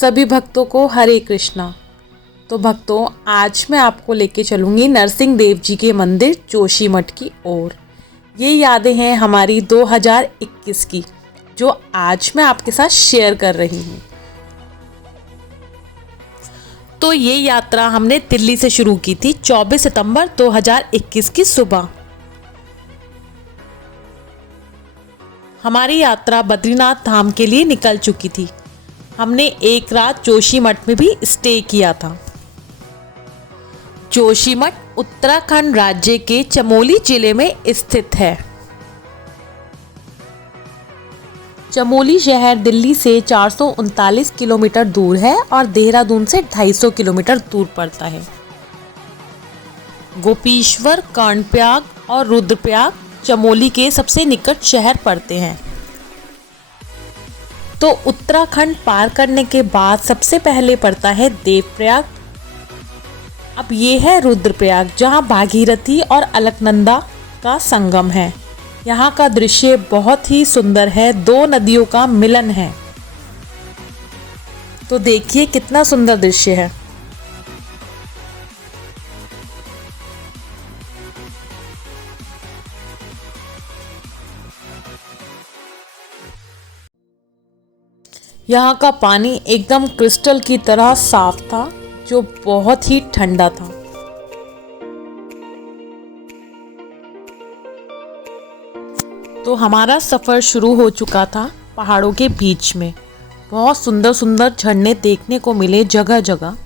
सभी भक्तों को हरे कृष्णा। तो भक्तों, आज मैं आपको लेके चलूँगी नरसिंह देव जी के मंदिर जोशीमठ की ओर। ये यादें हैं हमारी 2021 की, जो आज मैं आपके साथ शेयर कर रही हूँ। तो ये यात्रा हमने दिल्ली से शुरू की थी 24 सितंबर 2021 की सुबह। हमारी यात्रा बद्रीनाथ धाम के लिए निकल चुकी थी। हमने एक रात जोशीमठ में भी स्टे किया था। जोशीमठ उत्तराखंड राज्य के चमोली जिले में स्थित है। चमोली शहर दिल्ली से 439 किलोमीटर दूर है और देहरादून से 250 किलोमीटर दूर पड़ता है। गोपेश्वर, कर्णप्रयाग और रुद्रप्रयाग चमोली के सबसे निकट शहर पड़ते हैं। तो उत्तराखंड पार करने के बाद सबसे पहले पड़ता है देवप्रयाग। अब ये है रुद्रप्रयाग, जहाँ भागीरथी और अलकनंदा का संगम है। यहाँ का दृश्य बहुत ही सुंदर है, दो नदियों का मिलन है। तो देखिए कितना सुंदर दृश्य है। यहाँ का पानी एकदम क्रिस्टल की तरह साफ था, जो बहुत ही ठंडा था। तो हमारा सफ़र शुरू हो चुका था पहाड़ों के बीच में। बहुत सुंदर सुंदर झरने देखने को मिले जगह जगह।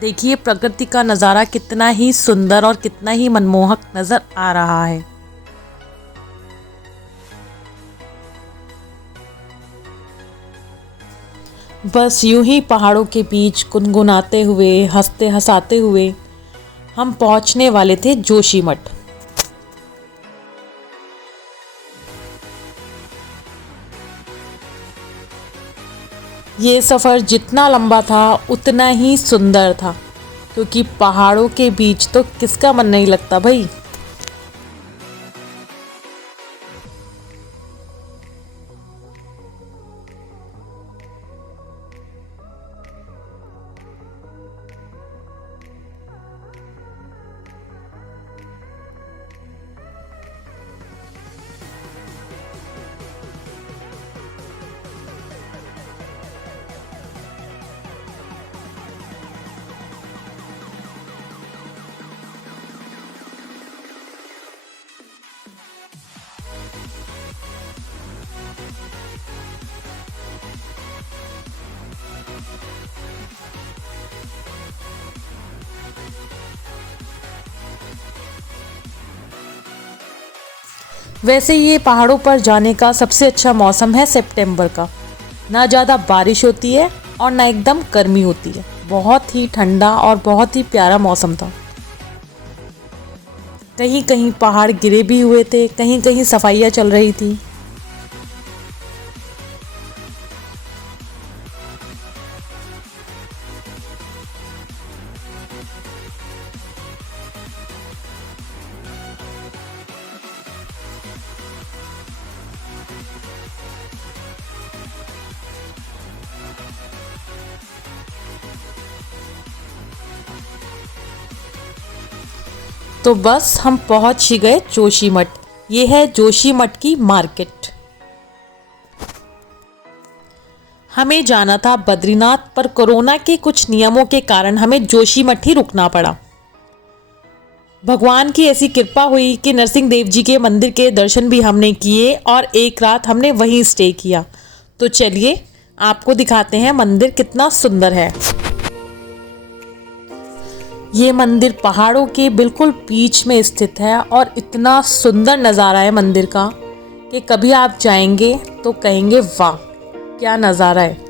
देखिए प्रकृति का नज़ारा कितना ही सुंदर और कितना ही मनमोहक नज़र आ रहा है। बस यूं ही पहाड़ों के बीच गुनगुनाते हुए, हंसते हंसाते हुए हम पहुंचने वाले थे जोशीमठ। ये सफ़र जितना लंबा था उतना ही सुंदर था, क्योंकि पहाड़ों के बीच तो किसका मन नहीं लगता भाई। वैसे ये पहाड़ों पर जाने का सबसे अच्छा मौसम है सितंबर का। ना ज़्यादा बारिश होती है और ना एकदम गर्मी होती है। बहुत ही ठंडा और बहुत ही प्यारा मौसम था। कहीं कहीं पहाड़ गिरे भी हुए थे, कहीं कहीं सफाइयाँ चल रही थी। तो बस हम पहुंच ही गए जोशीमठ। ये है जोशीमठ की मार्केट। हमें जाना था बद्रीनाथ, पर कोरोना के कुछ नियमों के कारण हमें जोशीमठ ही रुकना पड़ा। भगवान की ऐसी कृपा हुई कि नरसिंह देव जी के मंदिर के दर्शन भी हमने किए और एक रात हमने वहीं स्टे किया। तो चलिए आपको दिखाते हैं मंदिर कितना सुंदर है। ये मंदिर पहाड़ों के बिल्कुल बीच में स्थित है और इतना सुंदर नज़ारा है मंदिर का कि कभी आप जाएंगे तो कहेंगे वाह क्या नज़ारा है।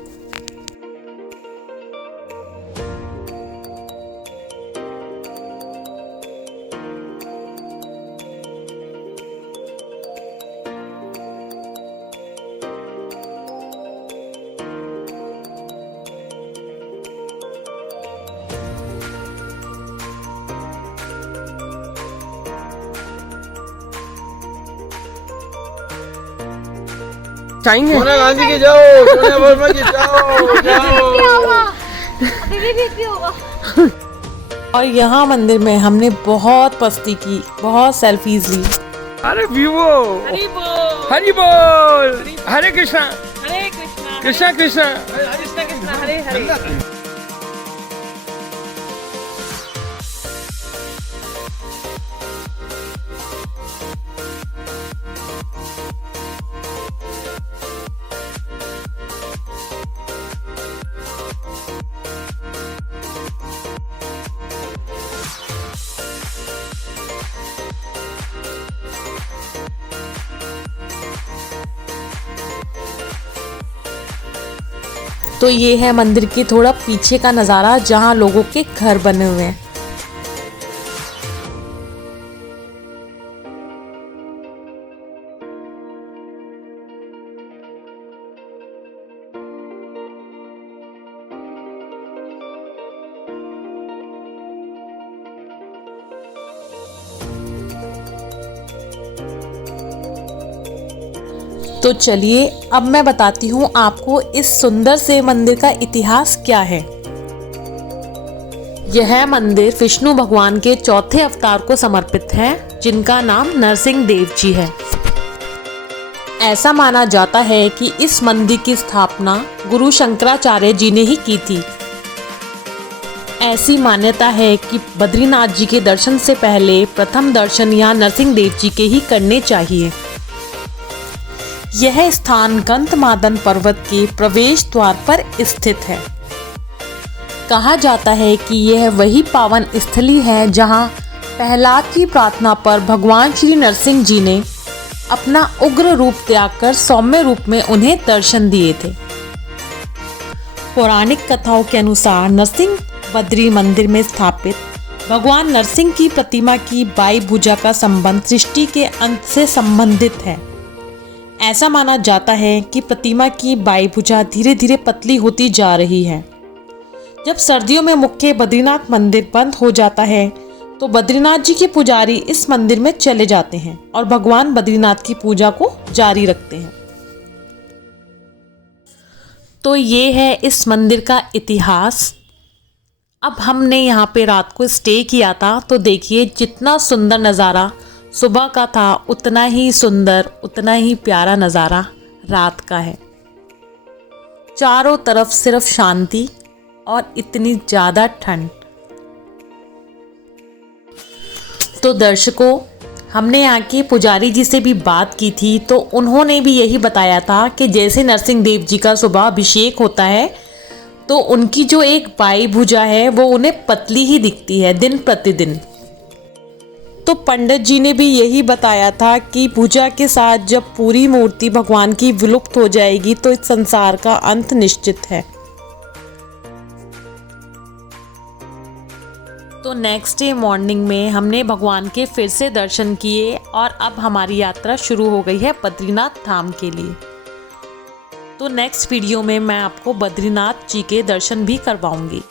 चाहेंगे? सोनिया गांधी की जाओ, सोनिया वर्मा की जाओ, जाओ। और यहाँ मंदिर में हमने बहुत मस्ती की, बहुत सेल्फीज ली। अरे वीवो, हरि बोल, हरि बोल, हरे कृष्णा, कृष्णा कृष्णा, हरे हरे। तो ये है मंदिर के थोड़ा पीछे का नज़ारा जहाँ लोगों के घर बने हुए हैं। तो चलिए अब मैं बताती हूँ आपको इस सुंदर से मंदिर का इतिहास क्या है। यह मंदिर विष्णु भगवान के चौथे अवतार को समर्पित है, जिनका नाम नरसिंह देव जी है। ऐसा माना जाता है कि इस मंदिर की स्थापना गुरु शंकराचार्य जी ने ही की थी। ऐसी मान्यता है कि बद्रीनाथ जी के दर्शन से पहले प्रथम दर्शन यहाँ नरसिंह देव जी के ही करने चाहिए। यह स्थान गंधमादन पर्वत के प्रवेश द्वार पर स्थित है। कहा जाता है कि यह वही पावन स्थली है जहां प्रहलाद की प्रार्थना पर भगवान श्री नरसिंह जी ने अपना उग्र रूप त्याग कर सौम्य रूप में उन्हें दर्शन दिए थे। पौराणिक कथाओं के अनुसार नरसिंह बद्री मंदिर में स्थापित भगवान नरसिंह की प्रतिमा की बाई भुजा का संबंध सृष्टि के अंत से संबंधित है। ऐसा माना जाता है कि प्रतिमा की बाई भुजा धीरे धीरे पतली होती जा रही है। जब सर्दियों में मुख्य बद्रीनाथ मंदिर बंद हो जाता है तो बद्रीनाथ जी के पुजारी इस मंदिर में चले जाते हैं और भगवान बद्रीनाथ की पूजा को जारी रखते हैं। तो ये है इस मंदिर का इतिहास। अब हमने यहाँ पे रात को स्टे किया था, तो देखिए जितना सुंदर नज़ारा सुबह का था उतना ही सुंदर, उतना ही प्यारा नज़ारा रात का है। चारों तरफ सिर्फ शांति और इतनी ज़्यादा ठंड। तो दर्शकों, हमने यहाँ के पुजारी जी से भी बात की थी, तो उन्होंने भी यही बताया था कि जैसे नरसिंह देव जी का सुबह अभिषेक होता है तो उनकी जो एक बाई भुजा है वो उन्हें पतली ही दिखती है दिन प्रतिदिन। तो पंडित जी ने भी यही बताया था कि पूजा के साथ जब पूरी मूर्ति भगवान की विलुप्त हो जाएगी तो इस संसार का अंत निश्चित है। तो नेक्स्ट डे मॉर्निंग में हमने भगवान के फिर से दर्शन किए और अब हमारी यात्रा शुरू हो गई है बद्रीनाथ धाम के लिए। तो नेक्स्ट वीडियो में मैं आपको बद्रीनाथ जी के दर्शन भी करवाऊंगी।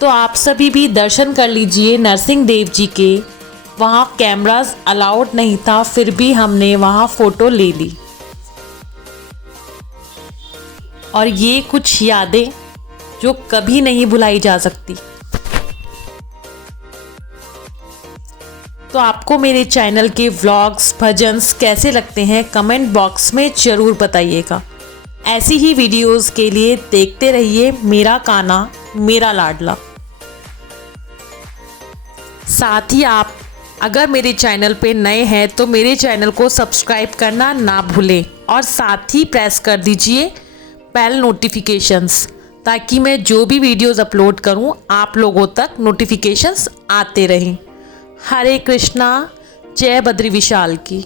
तो आप सभी भी दर्शन कर लीजिए नरसिंह देव जी के। वहाँ कैमरास अलाउड नहीं था, फिर भी हमने वहाँ फ़ोटो ले ली। और ये कुछ यादें जो कभी नहीं भुलाई जा सकती। तो आपको मेरे चैनल के व्लॉग्स, भजन्स कैसे लगते हैं कमेंट बॉक्स में ज़रूर बताइएगा। ऐसी ही वीडियोस के लिए देखते रहिए मेरा कान्हा मेरा लाडला। साथ ही आप अगर मेरे चैनल पे नए हैं तो मेरे चैनल को सब्सक्राइब करना ना भूलें और साथ ही प्रेस कर दीजिए बेल नोटिफिकेशंस, ताकि मैं जो भी वीडियोस अपलोड करूं आप लोगों तक नोटिफिकेशंस आते रहें। हरे कृष्णा, जय बद्री विशाल की।